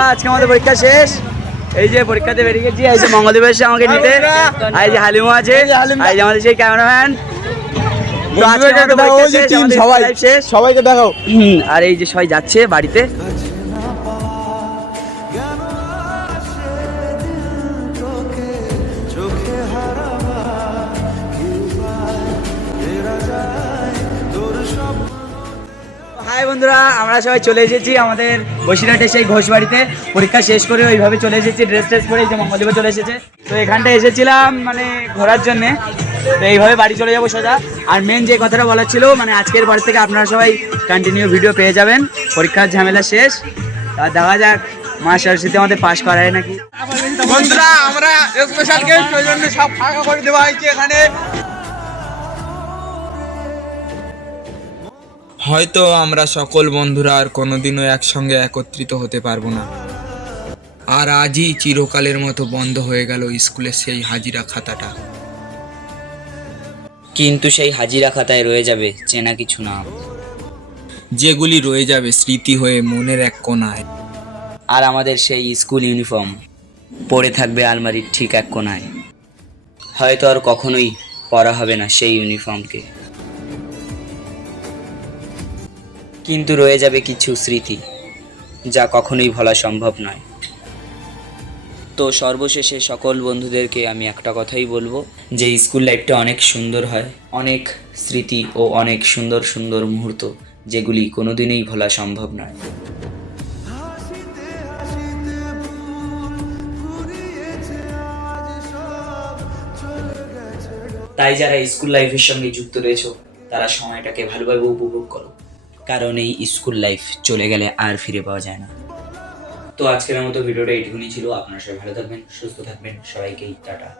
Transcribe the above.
বন্ধুরা, আজকে আমাদের পরীক্ষা শেষ। এই যে পরীক্ষাতে বেরিয়ে গেছি। এই যে মঙ্গলদেব এসে আমাকে নিতে, আর এই যে হালিমা আছে, আর এই যে আমাদের সেই ক্যামেরাম্যান। তো আজকে আমাদের পরীক্ষা শেষ, আমাদের স্কুল লাইফ শেষ। সবাইকে দেখাও। আর এই যে সবাই যাচ্ছে বাড়িতে। হাই বন্ধুরা, আমরা সবাই চলে এসেছি আমাদের বসিরহাটে সেই ঘোষ বাড়িতে। পরীক্ষা শেষ করে ওইভাবে চলে এসেছি, ড্রেস ট্রেস পরে। এই যে মঙ্গলদেবে চলে এসেছে। তো এখানটা এসেছিলাম মানে ঘোরার জন্যে। তো এইভাবে বাড়ি চলে যাবো সোজা। আর মেন যে কথাটা বলার ছিল, মানে আজকের পর থেকে আপনারা সবাই কন্টিনিউ ভিডিও পেয়ে যাবেন। পরীক্ষার ঝামেলা শেষ। আর দেখা যাক মা সরস্বতী আমাদের পাস করায় নাকি। বন্ধুরা, আমরা স্পেশাল গেস্ট, ওই জন্য সব ফাঁকা করে দেওয়া হয়েছে এখানে। হয়তো আমরা সকল বন্ধুরা আর কোনোদিনও একসঙ্গে একত্রিত হতে পারবো না। আর আজই চিরকালের মতো বন্ধ হয়ে গেল স্কুলের সেই হাজিরা খাতাটা। কিন্তু সেই হাজিরা খাতায় রয়ে যাবে চেনা কিছু নাম, যেগুলি রয়ে যাবে স্মৃতি হয়ে মনের এক কোণায়। আর আমাদের সেই স্কুল ইউনিফর্ম পরে থাকবে আলমারির ঠিক এক কোণায়। হয়তো আর কখনোই পরা হবে না সেই ইউনিফর্মকে, কিন্তু রয়ে যাবে কিছু স্মৃতি যা কখনোই ভোলা সম্ভব নয়। তো সর্বশেষে সকল বন্ধুদেরকে আমি একটা কথাই বলবো, যে স্কুল লাইফটা অনেক সুন্দর হয়, অনেক স্মৃতি ও অনেক সুন্দর সুন্দর মুহূর্ত যেগুলি কোনোদিনই ভোলা সম্ভব নয়। তাই যারা স্কুল লাইফের সঙ্গে যুক্ত রয়েছে তারা সময়টাকে ভালোভাবে উপভোগ করো, কারণ এই স্কুল লাইফ চলে গেলে আর ফিরে পাওয়া যায় না। তো আজকের মতো ভিডিওটা এইটুকুনি ছিল। আপনারা সবাই ভালো থাকবেন, সুস্থ থাকবেন, সবাইকেই টাটা।